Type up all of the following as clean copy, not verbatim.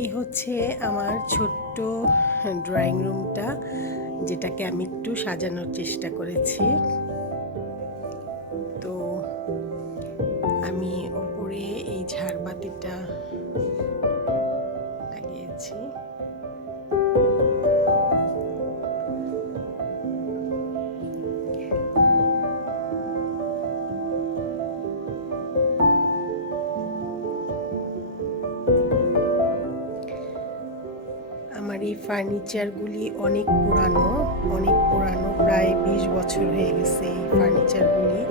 এই হচ্ছে আমার ছোট্ট ড্রয়িং রুমটা, যেটাকে আমি একটু সাজানোর চেষ্টা করেছি। তো আমি ওপরে এই ঝাড়বাতিটা লাগিয়েছি। আমার এই ফার্নিচারগুলি অনেক পুরানো, প্রায় 20 বছর হয়ে গেছে এই ফার্নিচারগুলি।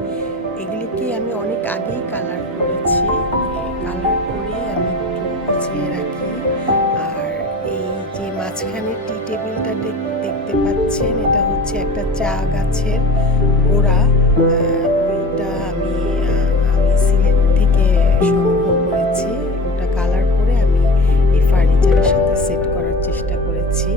এগুলিকে আমি অনেক আগেই কালার করেছি। কালার করে আমি একটু গুছিয়ে রাখি। আর এই যে মাঝখানে টি টেবিলটা দেখতে পাচ্ছেন, এটা হচ্ছে একটা চা গাছের গোড়া। ওইটা আমি সিলেট থেকে সংগ্রহ করেছি। ওটা কালার করে আমি এই ফার্নিচারের সাথে সেট করার চেষ্টা করেছি।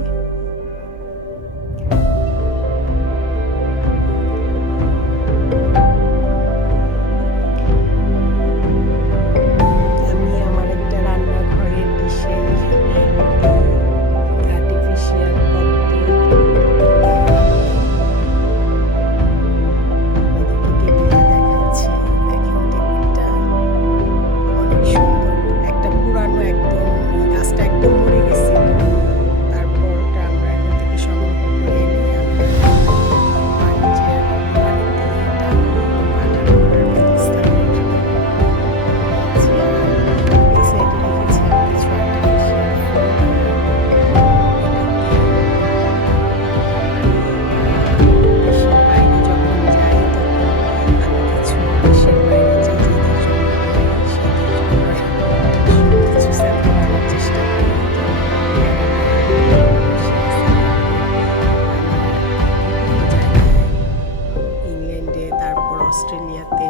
অস্ট্রেলিয়াতে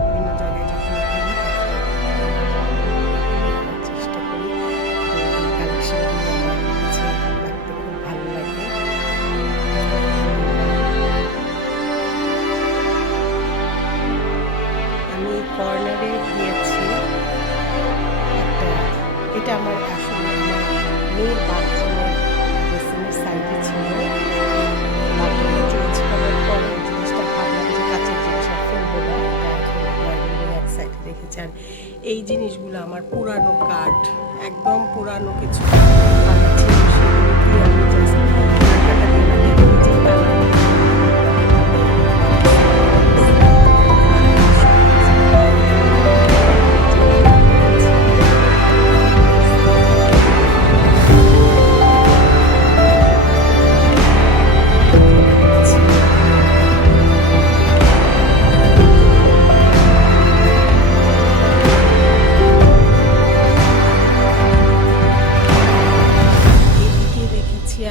বিভিন্ন জায়গায় যখন ঘুরি তখন চেষ্টা করি। এই কালেকশনগুলো আমার কাছে রাখতে খুব ভালো লাগে। আমি কর্নারে গিয়েছি একটা, এটা আমার আসলে আমার মেয়ের বাথরুমের বেসিনের সাইডে ছিল। বাথরুমে চেঞ্জ করার পরে জিনিসটা ভাবলাম যে কাঁচের জিনিস আর ফেলবো না, এক সাইডে রেখেছি। আর এই জিনিসগুলো আমার পুরানো কাঠ, একদম পুরানো কিছু সেগুলো দিয়ে আমি জাস্ট টাকাটা দিয়ে যে কালার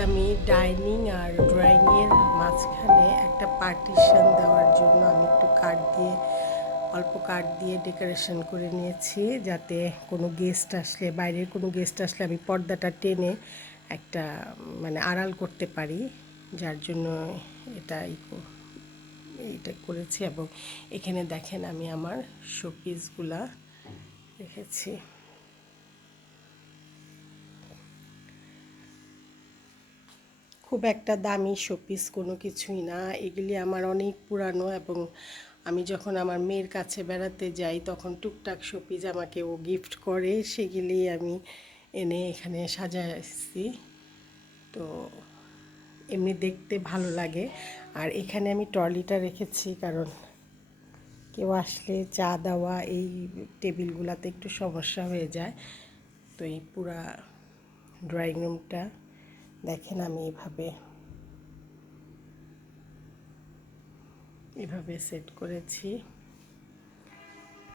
আমি ডাইনিং আর ড্রয়িংয়ের মাঝখানে একটা পার্টিশন দেওয়ার জন্য আমি একটু অল্প কাঠ দিয়ে ডেকোরেশন করে নিয়েছি, যাতে কোনো গেস্ট আসলে, বাইরের কোনো গেস্ট আসলে আমি পর্দাটা টেনে একটা মানে আড়াল করতে পারি। যার জন্য এটা করেছি। এবং এখানে দেখেন আমি আমার শোপিসগুলা রেখেছি। খুব একটা দামি শোপিস কোনো কিছুই না, এগুলি আমার অনেক পুরানো। এবং আমি যখন আমার মেয়ের কাছে বেড়াতে যাই তখন টুকটাক শোপিস আমাকে ও গিফট করে, সেগুলি আমি এনে এখানে সাজাইছি। তো এমনি দেখতে ভালো লাগে। আর এখানে আমি ট্রলিটা রেখেছি, কারণ কেউ আসলে চা দেওয়া এই টেবিলগুলোতে একটু সমস্যা হয়ে যায়। তো এই পুরা ড্রয়িং রুমটা দেখেন আমি এভাবে সেট করেছি।